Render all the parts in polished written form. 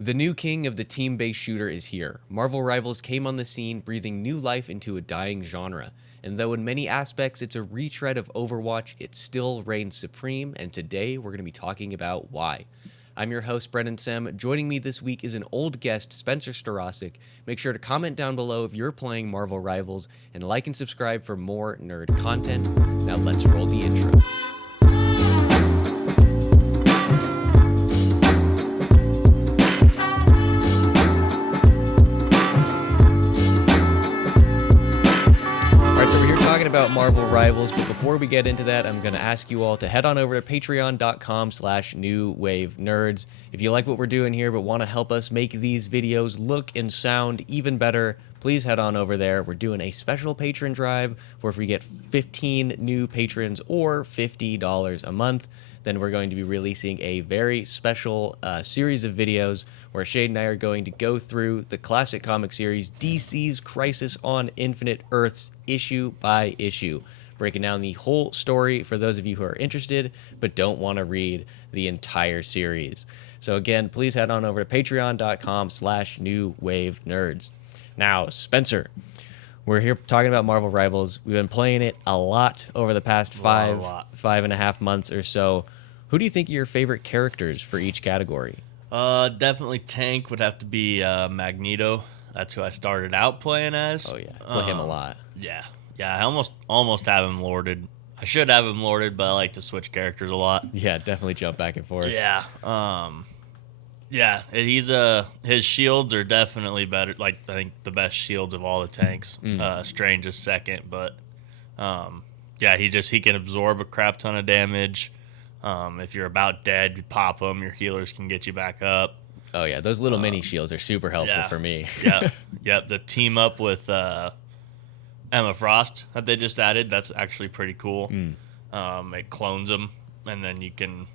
The new king of the team-based shooter is here. Marvel Rivals came on the scene, breathing new life into a dying genre. And though in many aspects it's a retread of Overwatch, it still reigns supreme, and today we're going to be talking about why. I'm your host, Brennan Sem. Joining me this week is an old guest, Spencer Starosic. Make sure to comment down below if you're playing Marvel Rivals, and like and subscribe for more nerd content. Now let's roll the intro. About Marvel Rivals, but before we get into that, I'm going to ask you all to head on over to patreon.com/newwavenerds. If you like what we're doing here but want to help us make these videos look and sound even better, please head on over there. We're doing a special patron drive where if we get 15 new patrons or $50 a month, then we're going to be releasing a very special series of videos where Shade and I are going to go through the classic comic series DC's Crisis on Infinite Earths issue by issue, breaking down the whole story for those of you who are interested but don't want to read the entire series. So again, please head on over to patreon.com/newwavenerds. Now, Spencer, we're here talking about Marvel Rivals. We've been playing it a lot over the past five and a half months or so. Who do you think are your favorite characters for each category? Definitely Tank would have to be Magneto. That's who I started out playing as. Oh yeah, play him a lot. Yeah. I almost have him lorded. I should have him lorded, but I like to switch characters a lot. Yeah, definitely jump back and forth. Yeah. He's his shields are definitely better. Like, I think the best shields of all the tanks. Strange is second, but he can absorb a crap ton of damage. If you're about dead, you pop them. Your healers can get you back up. Oh yeah, those little mini shields are super helpful for me. Yep. The team up with Emma Frost that they just added, that's actually pretty cool. It clones them, and then you can.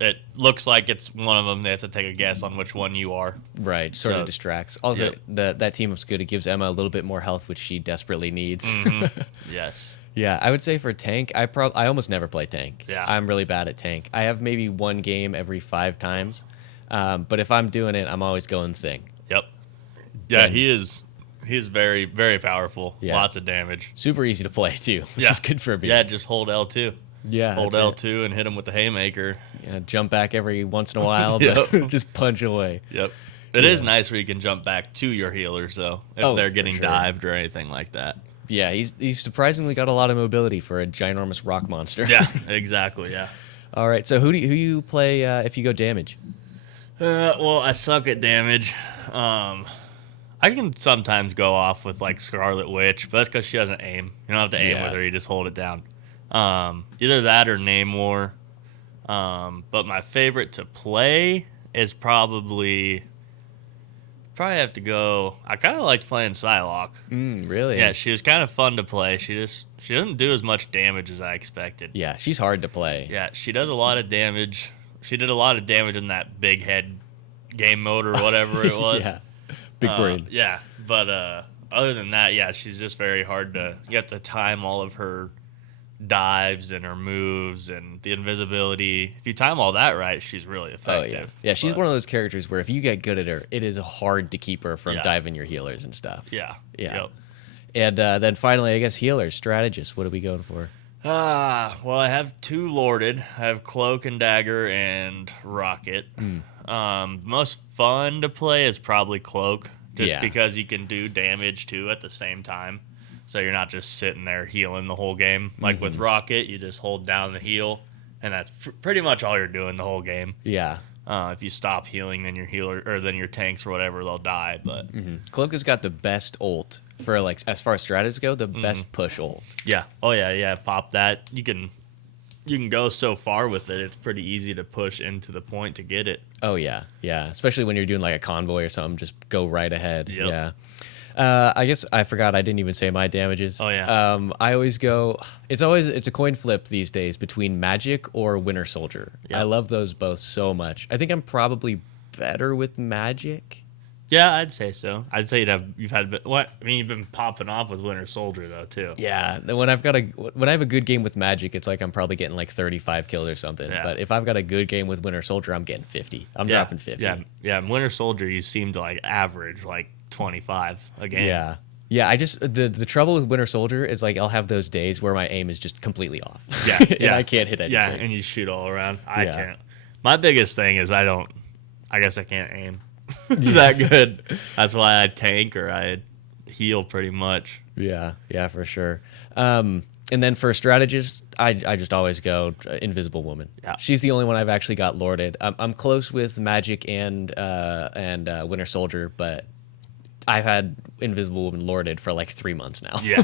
It looks like it's one of them. They have to take a guess on which one you are. Right, sort of distracts. Also, that team up's good. It gives Emma a little bit more health, which she desperately needs. Yes. Yeah, I would say for tank, I almost never play tank. Yeah. I'm really bad at tank. I have maybe one game every 5 times, but if I'm doing it, I'm always going thing. Yep. Yeah, he is very, very powerful. Yeah. Lots of damage. Super easy to play too, which is good for me. Yeah, just hold L2. Yeah, hold L2 and hit him with the haymaker. Yeah, jump back every once in a while, but just punch away. Yep. It is nice where you can jump back to your healers though, if they're getting dived or anything like that. Yeah, he's surprisingly got a lot of mobility for a ginormous rock monster. Yeah, exactly, yeah. All right, so who you play if you go damage? Well, I suck at damage. I can sometimes go off with, like, Scarlet Witch, but that's because she doesn't aim. You don't have to aim with her, you just hold it down. Either that or Namor. But my favorite to play is probably have to go. I kind of liked playing Psylocke. Really? Yeah, she was kind of fun to play. She doesn't do as much damage as I expected. Yeah, she's hard to play. Yeah, she does a lot of damage. She did a lot of damage in that big head game mode or whatever it was. Yeah, big brain. Yeah, but other than that, yeah, she's just very hard to. You have to time all of her dives and her moves and the invisibility. If you time all that right, she's really effective. Yeah, she's one of those characters where if you get good at her, it is hard to keep her from diving your healers and stuff. Yeah. Yep. And then finally, I guess healers, strategists. What are we going for? Well, I have 2 lorded. I have Cloak and Dagger and Rocket. Most fun to play is probably Cloak, just because you can do damage too at the same time. So you're not just sitting there healing the whole game. Like with Rocket, you just hold down the heal, and that's pretty much all you're doing the whole game. Yeah. If you stop healing, then your healer or then your tanks or whatever, they'll die. But Cloak has got the best ult for, like, as far as strategies go, the best push ult. Yeah. Oh yeah. Pop that. You can go so far with it. It's pretty easy to push into the point to get it. Oh yeah. Especially when you're doing like a convoy or something, just go right ahead. Yep. Yeah. I guess I forgot I didn't even say my damages. Oh yeah. I always go. It's a coin flip these days between Magic or Winter Soldier. Yep. I love those both so much. I think I'm probably better with Magic, Yeah, I'd say so. I'd say you've had what? I mean, you've been popping off with Winter Soldier though too. Yeah, when I have a good game with Magic, it's like I'm probably getting like 35 kills or something. Yeah. But if I've got a good game with Winter Soldier, I'm getting 50. I'm dropping 50. Yeah. Winter Soldier, you seem to like average like 25 a game. Yeah. Yeah, I just the trouble with Winter Soldier is like I'll have those days where my aim is just completely off. Yeah, and I can't hit anything. Yeah, and you shoot all around. I Yeah. can't. My biggest thing is I guess I can't aim that good. That's why I tank or I heal pretty much. Yeah, for sure. And then for strategists, I just always go Invisible Woman. Yeah. She's the only one I've actually got lorded. I'm close with Magic and Winter Soldier, but I've had Invisible Woman lorded for like 3 months now. Yeah,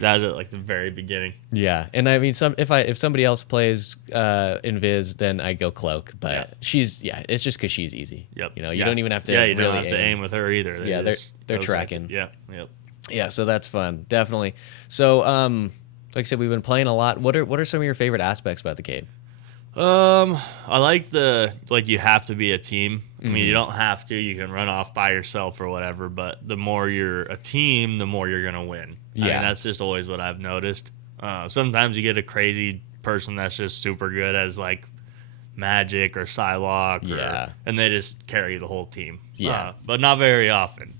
that was at like the very beginning. Yeah, and I mean, if somebody else plays Invis, then I go Cloak. But it's just because she's easy. Yep. You know, you don't even have to. Yeah, you don't really have to aim with her either. They're tracking. Yep. Yeah, so that's fun, definitely. So, like I said, we've been playing a lot. What are some of your favorite aspects about the game? I like you have to be a team. I mean, you don't have to. You can run off by yourself or whatever. But the more you're a team, the more you're gonna win. I mean, that's just always what I've noticed. Sometimes you get a crazy person that's just super good as like Magic or Psylocke, and they just carry the whole team. But not very often.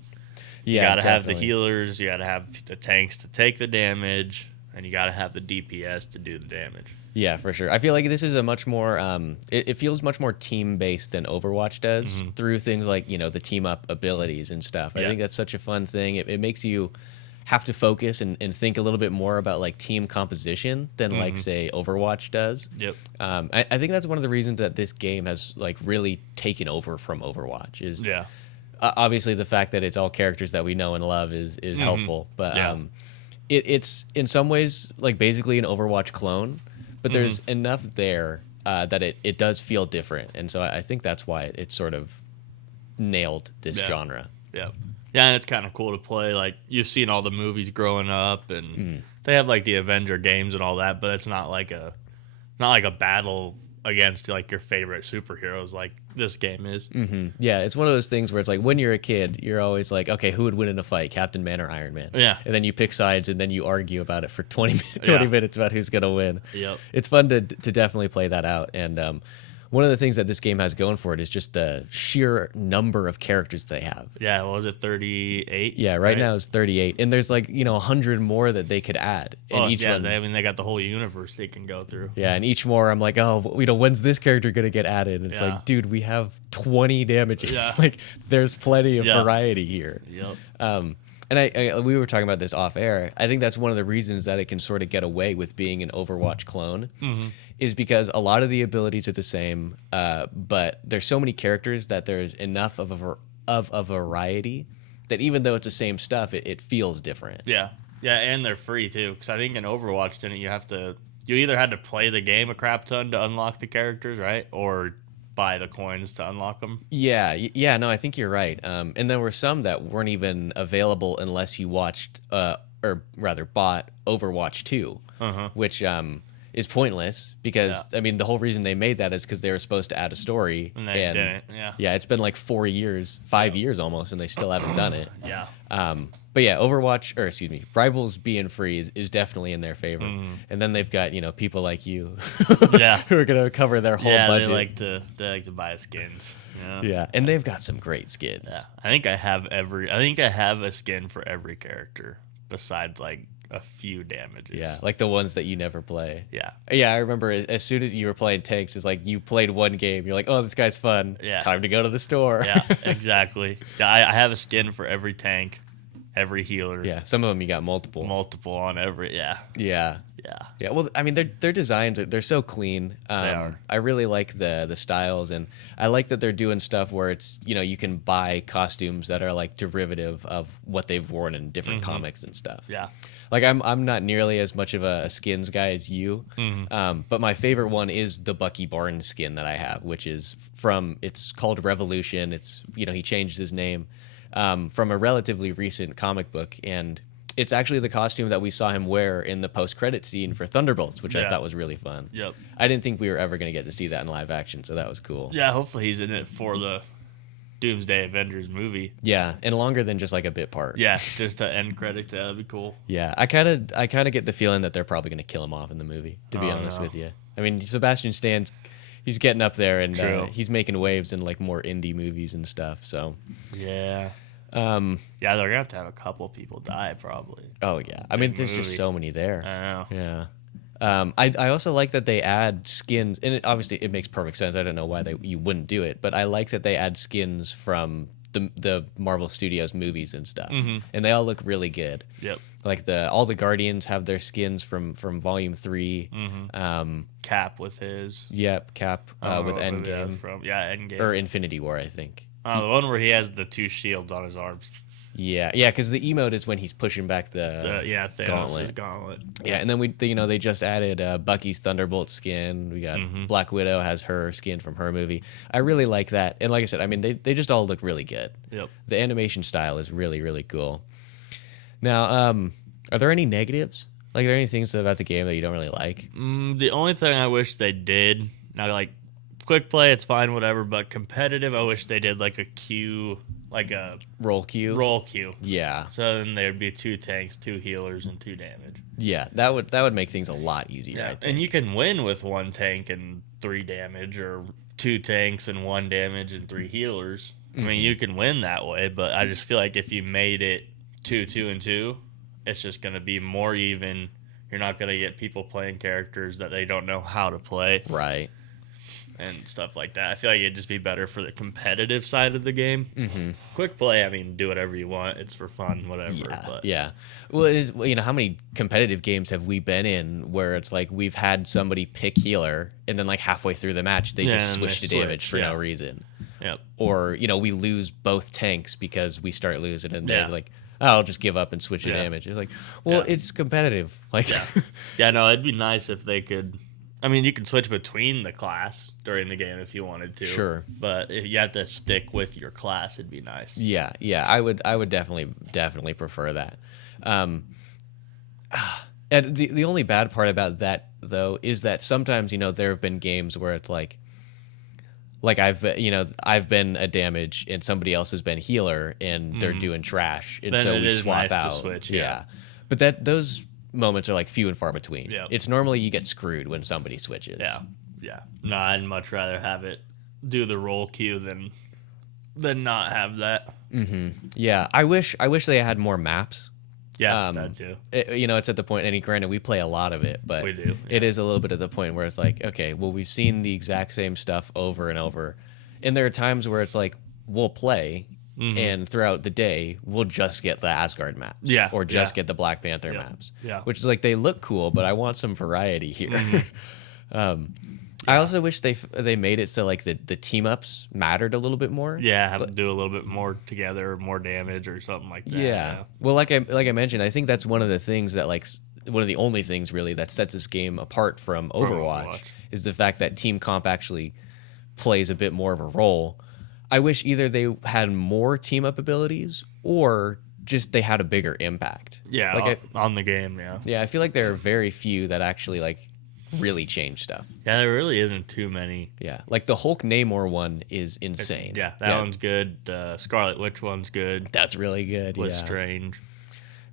Yeah, you gotta have the definitely. healers. You gotta have the tanks to take the damage, and you gotta have the DPS to do the damage. Yeah, for sure. I feel like this is a much more, it feels much more team-based than Overwatch does through things like, you know, the team-up abilities and stuff. I think that's such a fun thing. It makes you have to focus and think a little bit more about, like, team composition than, like, say, Overwatch does. Yep. I think that's one of the reasons that this game has, like, really taken over from Overwatch is obviously the fact that it's all characters that we know and love is helpful. But it's, in some ways, like, basically an Overwatch clone. But there's enough there that it does feel different. And so I think that's why it sort of nailed this genre. Yeah. Yeah, and it's kind of cool to play. Like, you've seen all the movies growing up, and they have, like, the Avenger games and all that, but it's not like a battle against, like, your favorite superheroes like this game is. Yeah, it's one of those things where it's like when you're a kid, you're always like, okay, who would win in a fight, Captain Man or Iron Man? Yeah. And then you pick sides, and then you argue about it for 20 minutes about who's going to win. Yep. It's fun to definitely play that out. And one of the things that this game has going for it is just the sheer number of characters they have. Yeah, what was it, 38? Yeah, right now it's 38. And there's like, 100 more that they could add. And each one, they got the whole universe they can go through. yeah, and each more I'm like, oh, when's this character going to get added? And it's like, dude, we have 20 damages. Yeah. Like, there's plenty of variety here. Yep. And we were talking about this off air. I think that's one of the reasons that it can sort of get away with being an Overwatch clone, is because a lot of the abilities are the same, but there's so many characters that there's enough of a variety that even though it's the same stuff, it feels different. Yeah. Yeah, and they're free, too. Because I think in Overwatch, didn't you either had to play the game a crap ton to unlock the characters, right? Or buy the coins to unlock them. Yeah, no, I think you're right. And there were some that weren't even available unless you watched, or rather bought Overwatch 2, which is pointless because, I mean, the whole reason they made that is because they were supposed to add a story. And they didn't, Yeah, it's been like 4 years, 5 years almost, and they still haven't done it. Yeah. But yeah, Rivals being free is definitely in their favor. And then they've got, people like you who are going to cover their whole budget. They like to buy skins. Yeah, and they've got some great skins. Yeah. I think I have a skin for every character besides like a few damages. Yeah, like the ones that you never play. Yeah. Yeah, I remember as soon as you were playing tanks, it's like you played one game, you're like, oh, this guy's fun. Yeah. Time to go to the store. Yeah, exactly. Yeah, I have a skin for every tank, every healer. Yeah, some of them you got multiple. Multiple on every, Yeah. Yeah. Well, I mean, their designs they're so clean. They are. I really like the styles, and I like that they're doing stuff where it's you can buy costumes that are like derivative of what they've worn in different comics and stuff. Yeah. Like I'm not nearly as much of a skins guy as you, but my favorite one is the Bucky Barnes skin that I have, which is it's called Revolution. It's he changed his name from a relatively recent comic book, and it's actually the costume that we saw him wear in the post-credit scene for Thunderbolts, which I thought was really fun. Yep. I didn't think we were ever going to get to see that in live action, so that was cool. Yeah, hopefully he's in it for the Doomsday Avengers movie. Yeah, and longer than just like a bit part. Yeah, just the end credits. That'd be cool. Yeah, I kind of get the feeling that they're probably going to kill him off in the movie, to be honest with you. I mean, Sebastian Stan's, he's getting up there, and he's making waves in like more indie movies and stuff. So yeah, yeah, they're gonna have a couple people die probably. Oh yeah, I mean, there's just so many there. I know. Yeah. I also like that they add skins, and obviously it makes perfect sense. I don't know why you wouldn't do it, but I like that they add skins from the Marvel Studios movies and stuff, and they all look really good. Yep. Like all the Guardians have their skins from Volume 3. Cap with his. Yep, Cap with Endgame. Endgame. Or Infinity War, I think. The one where he has the 2 shields on his arms. Yeah, because the emote is when he's pushing back the Thanos' gauntlet. Yeah, and then they just added Bucky's Thunderbolts skin. We got Black Widow has her skin from her movie. I really like that, and like I said, I mean they just all look really good. Yep. The animation style is really really cool. Now, are there any negatives? Like, are there any things about the game that you don't really like? The only thing I wish they did, now like quick play, it's fine, whatever, but competitive, I wish they did like a queue. Like a roll queue. Yeah. So then there'd be 2 tanks, 2 healers, and 2 damage. Yeah, that would make things a lot easier. Yeah, I think. And you can win with 1 tank and 3 damage, or 2 tanks and 1 damage and 3 healers. I mean, you can win that way, but I just feel like if you made it 2, 2, and 2, it's just gonna be more even. You're not gonna get people playing characters that they don't know how to play. Right. And stuff like that. I feel like it'd just be better for the competitive side of the game. Quick play, I mean, do whatever you want. It's for fun, whatever. Yeah. Well, it is, how many competitive games have we been in where it's like we've had somebody pick healer, and then like halfway through the match they just switch to damage for no reason. Yep. Or we lose both tanks because we start losing, and they're like, I'll just give up and switch to damage. It's like, well, it's competitive. Like, no, it'd be nice if they could. I mean, you can switch between the class during the game if you wanted to. Sure. But if you have to stick with your class, it'd be nice. Yeah, I would definitely prefer that. And the only bad part about that though is that sometimes there have been games where it's like I've been a damage and somebody else has been healer and they're doing trash, and then so we nice swap out. To switch, But those moments are like few and far between. Yep. It's normally you get screwed when somebody switches. Yeah. No, I'd much rather have it do the roll queue than not have that. Yeah, I wish they had more maps. Yeah, that too. It's at the point, and granted, we play a lot of it, but we do. It is a little bit at the point where it's like, okay, well, we've seen the exact same stuff over and over, and there are times where it's like we'll play. And throughout the day, we'll just get the Asgard maps. Yeah. Or just get the Black Panther maps. Yeah. Which is like, they look cool, but I want some variety here. I also wish they made it so like the team ups mattered a little bit more. Yeah, have to do a little bit more together, more damage or something like that. Yeah. Well, like I mentioned, I think that's one of the things that one of the only things really that sets this game apart from Overwatch is the fact that team comp actually plays a bit more of a role. I wish either they had more team up abilities or just they had a bigger impact. Yeah, on the game, Yeah, I feel like there are very few that actually really change stuff. Yeah, there really isn't too many. Yeah, like the Hulk Namor one is insane. That one's good. The Scarlet Witch one's good. That's really good. Was Strange.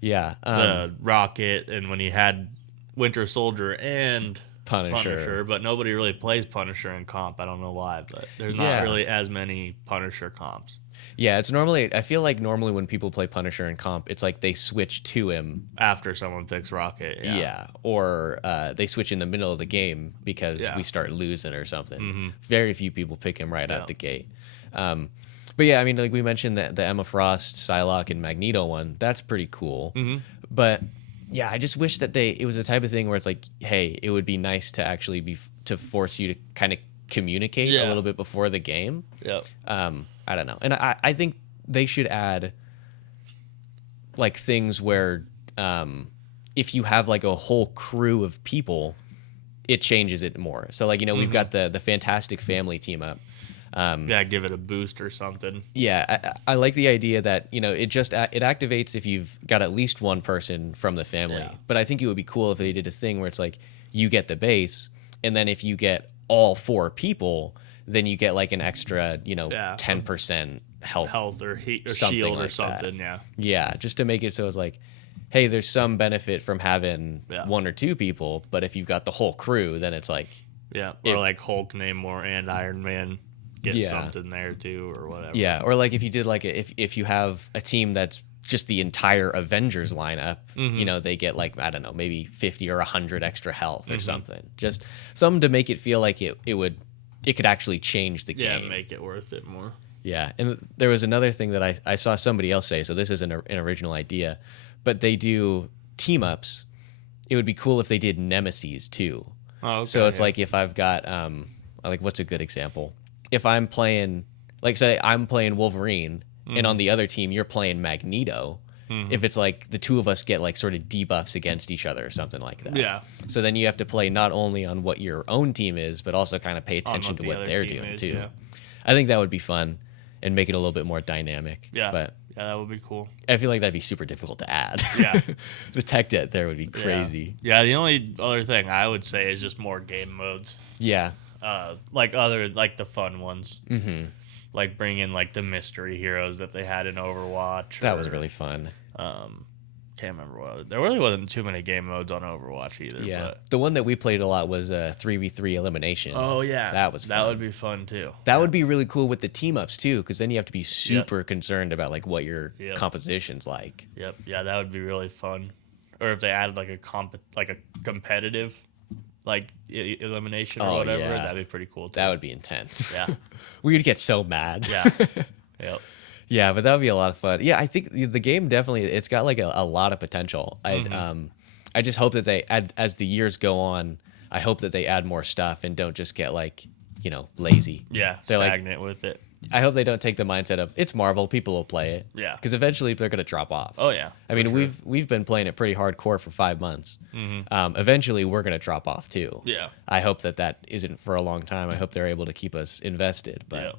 Yeah. The Rocket, and when he had Winter Soldier and Punisher, but nobody really plays Punisher in comp. I don't know why, but there's not really as many Punisher comps. Yeah, it's normally, I feel like normally when people play Punisher in comp, it's like they switch to him after someone picks Rocket. Yeah, or they switch in the middle of the game because we start losing or something. Very few people pick him right out the gate. But yeah, I mean, like we mentioned that the Emma Frost, Psylocke, and Magneto one, that's pretty cool. But yeah, I just wish that it was the type of thing where it's like, hey, it would be nice to actually to force you to kind of communicate a little bit before the game. Yep. I don't know. And I think they should add like things where if you have like a whole crew of people, it changes it more. So like, we've got the Fantastic Family team up. Give it a boost or something. Yeah, I like the idea that it activates if you've got at least one person from the family. Yeah. But I think it would be cool if they did a thing where it's like you get the base, and then if you get all 4 people, then you get like an extra 10% health or heat or something shield like or something. that. Yeah. Yeah, just to make it so it's like, hey, there's some benefit from having one or two people, but if you've got the whole crew, then it's like, Yeah. Or like Hulk, Namor, and Iron Man get something there too, or whatever. yeah, or like if you did like if you have a team that's just the entire Avengers lineup, you know, they get like, I don't know, maybe 50 or 100 extra health or something. Just something to make it feel like it could actually change the game. Yeah, make it worth it more. Yeah, and there was another thing that I saw somebody else say, so this isn't an original idea, but they do team ups. It would be cool if they did nemesis too. Oh, okay, so it's like if I've got like, what's a good example? If I'm playing, like, say I'm playing Wolverine, and on the other team you're playing Magneto. If it's like the two of us get like sort of debuffs against each other or something like that. Yeah. So then you have to play not only on what your own team is, but also kind of pay attention to what they're doing too. Yeah. I think that would be fun and make it a little bit more dynamic. Yeah. But yeah, that would be cool. I feel like that'd be super difficult to add. Yeah. The tech debt there would be crazy. Yeah, the only other thing I would say is just more game modes. Yeah. Like the fun ones. Mm-hmm. Like bring in like the mystery heroes that they had in Overwatch. That was really fun. Can't remember what. There really wasn't too many game modes on Overwatch either. Yeah. But. The one that we played a lot was 3v3 elimination. Oh yeah. That was fun. That would be fun too. That would be really cool with the team ups too, because then you have to be super concerned about like what your composition's like. Yep. Yeah, that would be really fun. Or if they added like a competitive like elimination or whatever, that'd be pretty cool too. That would be intense. Yeah. We'd get so mad. Yeah. Yep. Yeah, but that would be a lot of fun. Yeah, I think the game definitely, it's got like a lot of potential. I just hope that they add, as the years go on, I hope that they add more stuff and don't just get like, you know, lazy. Yeah, They're stagnant with it. I hope they don't take the mindset of it's Marvel, people will play it. Yeah. Because eventually they're going to drop off. Oh yeah. I mean, we've been playing it pretty hardcore for 5 months. Eventually we're going to drop off too. Yeah. I hope that isn't for a long time. I hope they're able to keep us invested. But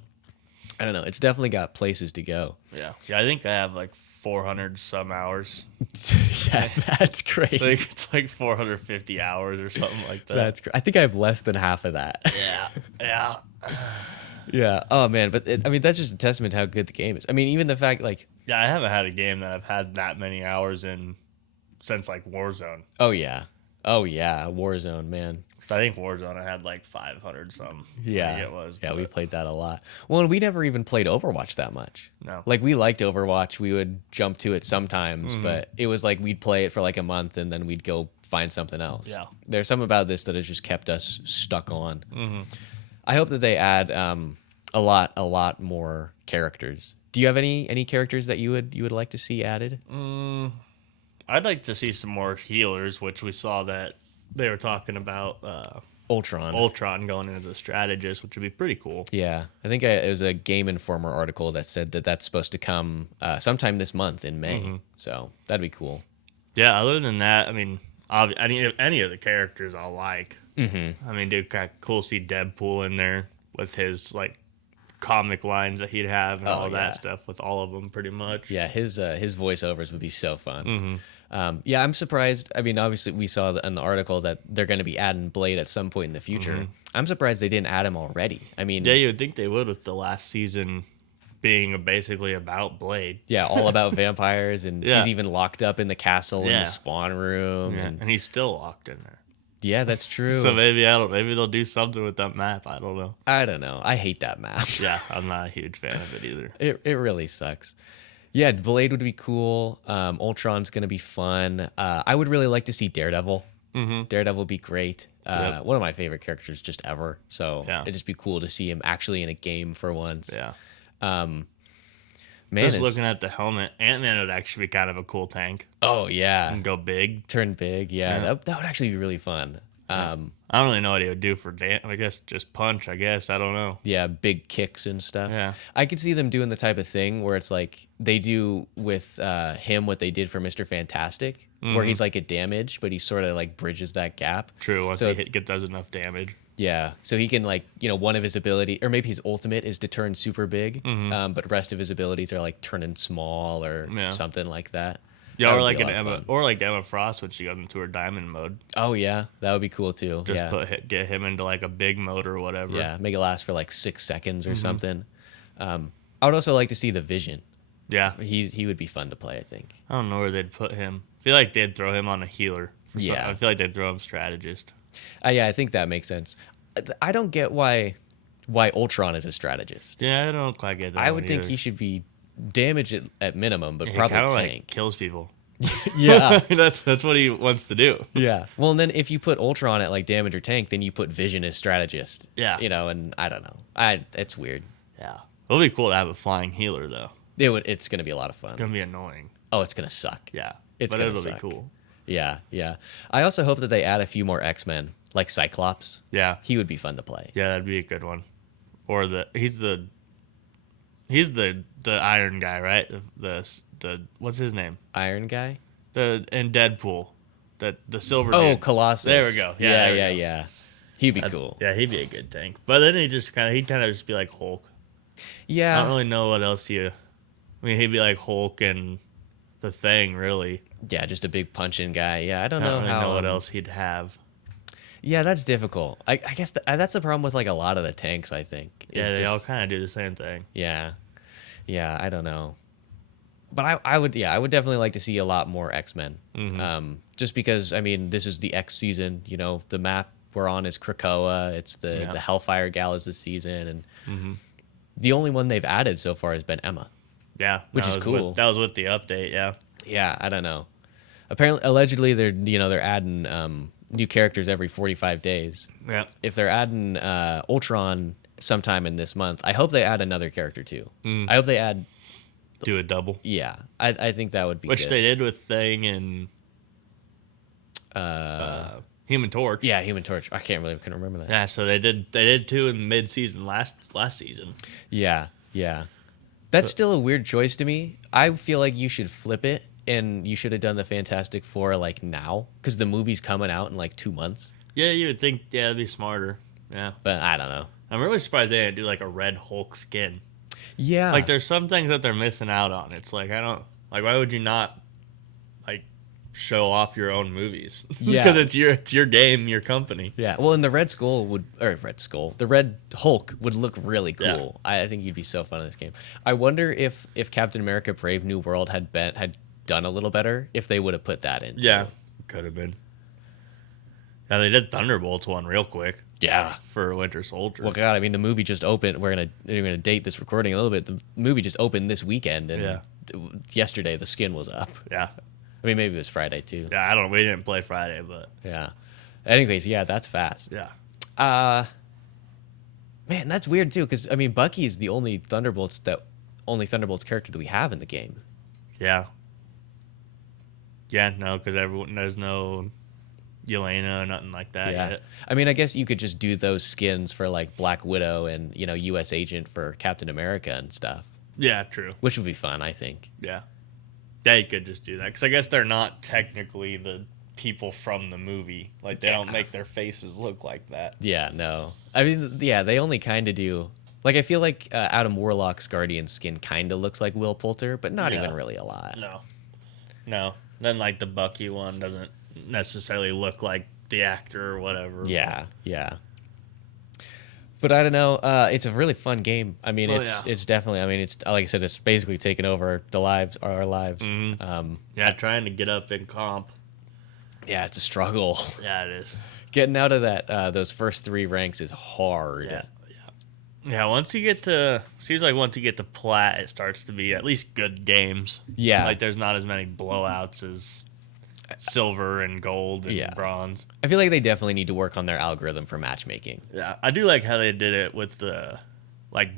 I don't know. It's definitely got places to go. Yeah. Yeah, I think I have like 400 some hours. Yeah, that's crazy. Like, it's like 450 hours or something like that. I think I have less than half of that. Yeah. Yeah. Yeah. Oh man, but I mean, that's just a testament to how good the game is. I mean, even the fact like. Yeah, I haven't had a game that I've had that many hours in since like Warzone. Oh yeah. Warzone, man. Because I think Warzone I had like 500 some. Yeah. I think it was. Yeah, we played that a lot. Well, and we never even played Overwatch that much. No. Like we liked Overwatch. We would jump to it sometimes, but it was like we'd play it for like a month and then we'd go find something else. Yeah. There's something about this that has just kept us stuck on. I hope that they add a lot more characters. Do you have any characters that you would like to see added? I'd like to see some more healers, which we saw that they were talking about Ultron going in as a strategist, which would be pretty cool. Yeah, I think it was a Game Informer article that said that that's supposed to come sometime this month in May. So that'd be cool. Yeah. Other than that, I mean, any of the characters I like. I mean, dude, kind of cool to see Deadpool in there with his like comic lines that he'd have and all that stuff with all of them pretty much. Yeah, his voiceovers would be so fun. Yeah, I'm surprised. I mean, obviously we saw in the article that they're going to be adding Blade at some point in the future. I'm surprised they didn't add him already. I mean, yeah, you would think they would with the last season being basically about Blade. Yeah, all about vampires, and he's even locked up in the castle in the spawn room, and he's still locked in there. Yeah, that's true. So maybe they'll do something with that map. I don't know. I hate that map. Yeah, I'm not a huge fan of it either. It really sucks. Yeah, Blade would be cool. Ultron's gonna be fun. I would really like to see Daredevil. Daredevil would be great. One of my favorite characters just ever. So it'd just be cool to see him actually in a game for once. Yeah. Man, just looking at the helmet, Ant-Man would actually be kind of a cool tank. Oh yeah, and go big, turn big. Yeah, that would actually be really fun. I don't really know what he would do for I guess just punch. I guess I don't know. Yeah, big kicks and stuff. Yeah, I could see them doing the type of thing where it's like they do with him what they did for Mr. Fantastic, where he's like a damage, but he sort of like bridges that gap. True. Once he does enough damage. Yeah, so he can like, you know, one of his ability, or maybe his ultimate is to turn super big, but the rest of his abilities are like turning small or something like that. Yeah, or like Emma Frost when she goes into her diamond mode. Oh yeah, that would be cool too. Just get him into like a big mode or whatever. Yeah, make it last for like 6 seconds or something. I would also like to see the Vision. Yeah. He would be fun to play, I think. I don't know where they'd put him. I feel like they'd throw him on a healer. I feel like they'd throw him strategist. Yeah, I think that makes sense. I don't get why Ultron is a strategist. Yeah, I don't quite get that. I would think he should be damage at minimum, but he probably kind of tank. like kills people. Yeah. that's what he wants to do. Yeah. Well, and then if you put Ultron at like damage or tank, then you put Vision as strategist. Yeah. And I don't know. It's weird. Yeah. It would be cool to have a flying healer though. It's going to be a lot of fun. It's gonna be annoying. Oh, it's going to suck. Yeah. But it'll be cool. Yeah, yeah. I also hope that they add a few more X-Men, like Cyclops. Yeah. He would be fun to play. Yeah, that'd be a good one. Or he's the Iron guy, right? The what's his name? Iron Guy? In Deadpool. The silver dude. Colossus. There we go. Yeah. He'd be cool. Yeah, he'd be a good tank. But then he'd kind of just be like Hulk. Yeah. I don't really know what else he'd be like Hulk and the Thing, really. Yeah, just a big punching guy. Yeah, I don't know really how. know what else he'd have. Yeah, that's difficult. I guess that's the problem with like a lot of the tanks, I think. Yeah, they all kind of do the same thing. Yeah. Yeah, I don't know. But I would definitely like to see a lot more X-Men. Mm-hmm. Just because, I mean, this is the X season, the map we're on is Krakoa. It's the Hellfire Galas this season. And the only one they've added so far has been Emma. Yeah. Which is cool. That was with the update, yeah. Yeah, I don't know. Apparently, allegedly, they're adding new characters every 45 days. Yeah. If they're adding Ultron sometime in this month, I hope they add another character too. I hope they add. Do a double. Yeah, I think that would be Which good. they did with Thing and Human Torch. Yeah, Human Torch. I couldn't remember that. Yeah, so they did 2 in mid-season last season. Yeah. That's still a weird choice to me. I feel like you should flip it, and you should have done the Fantastic Four like now, because the movie's coming out in like 2 months. Yeah, you would think. Yeah, it'd be smarter. Yeah, but I don't know. I'm really surprised they didn't do like a red Hulk skin. Yeah, like there's some things that they're missing out on. It's like why would you not like show off your own movies? Yeah, because it's your game, your company. Yeah, well, and the Red Hulk would look really cool. Yeah. I think he'd be so fun in this game. I wonder if Captain America: Brave New World had done a little better, if they would have put that in. Yeah, could have been. Yeah, they did Thunderbolts one real quick. Yeah, for Winter Soldier. Well, God, I mean, the movie just opened. We're gonna date this recording a little bit. The movie just opened this weekend, and yesterday the skin was up. Yeah, I mean, maybe it was Friday too. Yeah, I don't know. We didn't play Friday, but yeah. Anyways, yeah, that's fast. Yeah. Man, that's weird too, because I mean, Bucky is the only Thunderbolts character that we have in the game. Yeah. Yeah, no, because there's no Yelena or nothing like that yet. I mean, I guess you could just do those skins for like Black Widow and U.S. Agent for Captain America and stuff. Yeah, true. Which would be fun, I think. Yeah. Yeah, you could just do that, because I guess they're not technically the people from the movie. Like, they don't make their faces look like that. Yeah, no. I mean, yeah, they only kind of do. Like, I feel like Adam Warlock's Guardian skin kind of looks like Will Poulter, but not even really a lot. No. Then, like, the Bucky one doesn't necessarily look like the actor or whatever. Yeah. But I don't know. It's a really fun game. I mean, it's definitely. I mean, it's like I said, it's basically taken over our lives. Mm-hmm. Trying to get up in comp. Yeah, it's a struggle. Yeah, it is. Getting out of those first 3 ranks is hard. Yeah. Once you get to plat, it starts to be at least good games. Yeah. Like, there's not as many blowouts as silver and gold and bronze. I feel like they definitely need to work on their algorithm for matchmaking. Yeah, I do like how they did it with the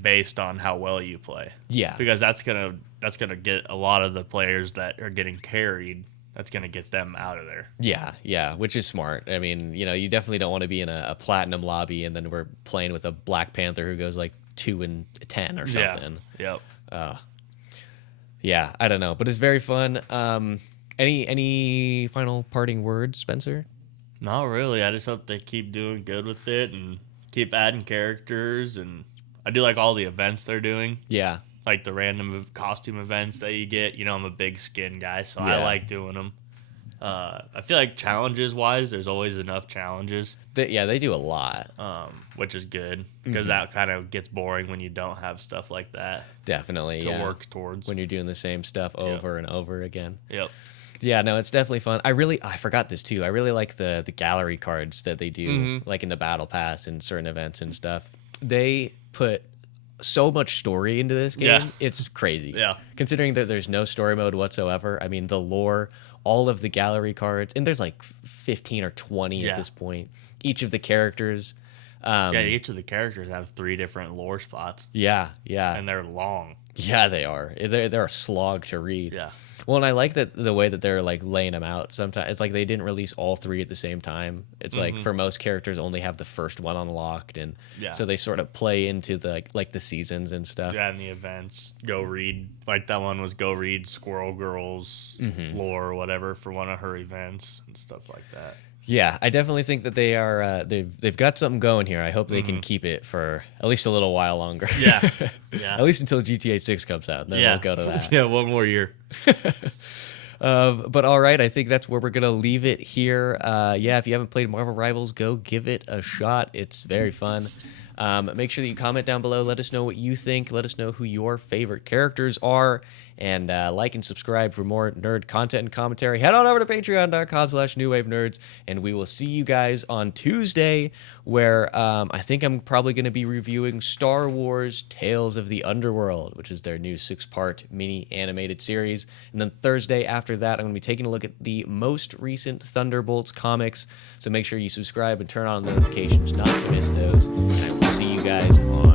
based on how well you play. Yeah, because that's gonna get a lot of the players that are getting carried. That's gonna get them out of there. Yeah, which is smart. I mean, you definitely don't want to be in a platinum lobby and then we're playing with a Black Panther who goes like 2-10 or something. Yep. Yeah, I don't know, but it's very fun. Any final parting words, Spencer? Not really. I just hope they keep doing good with it and keep adding characters. And I do like all the events they're doing. Yeah. Like the random costume events that you get. I'm a big skin guy, so I like doing them. I feel like challenges wise, there's always enough challenges. They do a lot. Which is good because that kind of gets boring when you don't have stuff like that. Definitely, to work towards when you're doing the same stuff over and over again. Yep. Yeah, no, it's definitely fun. I forgot this too. I really like the gallery cards that they do, like in the battle pass and certain events and stuff. They put so much story into this game. Yeah. It's crazy. Yeah. Considering that there's no story mode whatsoever. I mean, the lore, all of the gallery cards, and there's like 15 or 20 at this point. Each of the characters. Each of the characters have 3 different lore spots. Yeah. And they're long. Yeah, they are. They're a slog to read. Yeah. Well, and I like that the way that they're like laying them out. Sometimes it's like they didn't release all 3 at the same time. It's like for most characters only have the first one unlocked, and so they sort of play into the like the seasons and stuff. Yeah, and the events. Go read, like that one was go read Squirrel Girl's lore or whatever for one of her events and stuff like that. Yeah, I definitely think that they are they've got something going here. I hope they can keep it for at least a little while longer. Yeah. At least until GTA 6 comes out. Then we'll go to that. Yeah, one more year. But all right, I think that's where we're going to leave it here. If you haven't played Marvel Rivals, go give it a shot. It's very fun. Make sure that you comment down below. Let us know what you think. Let us know who your favorite characters are. And like and subscribe for more nerd content and commentary. Head on over to patreon.com/newwavenerds. And we will see you guys on Tuesday, where I think I'm probably going to be reviewing Star Wars Tales of the Underworld, which is their new 6-part mini animated series. And then Thursday after that, I'm going to be taking a look at the most recent Thunderbolts comics. So make sure you subscribe and turn on notifications not to miss those. And I will see you guys on